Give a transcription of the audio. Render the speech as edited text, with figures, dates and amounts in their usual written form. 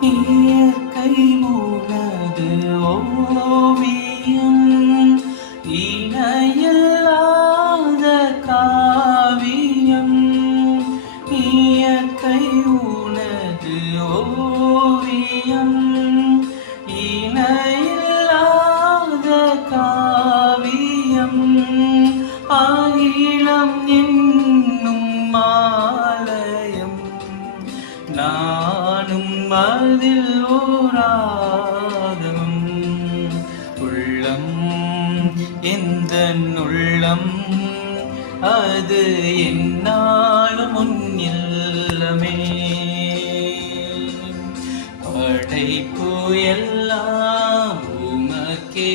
இயற்கை உனது ஓவியம் இணையில்லாத காவியம். இயற்கை உனது ஓவியம் இணையில்லாத காவியம். அகிலம் என்னும் ஆலயம் நானும் அதில் ஓராகம். உள்ளம் எந்த உள்ளம் அது என்னாலும் முன்னில்லமே. படைப்பு எல்லாம் உமக்கே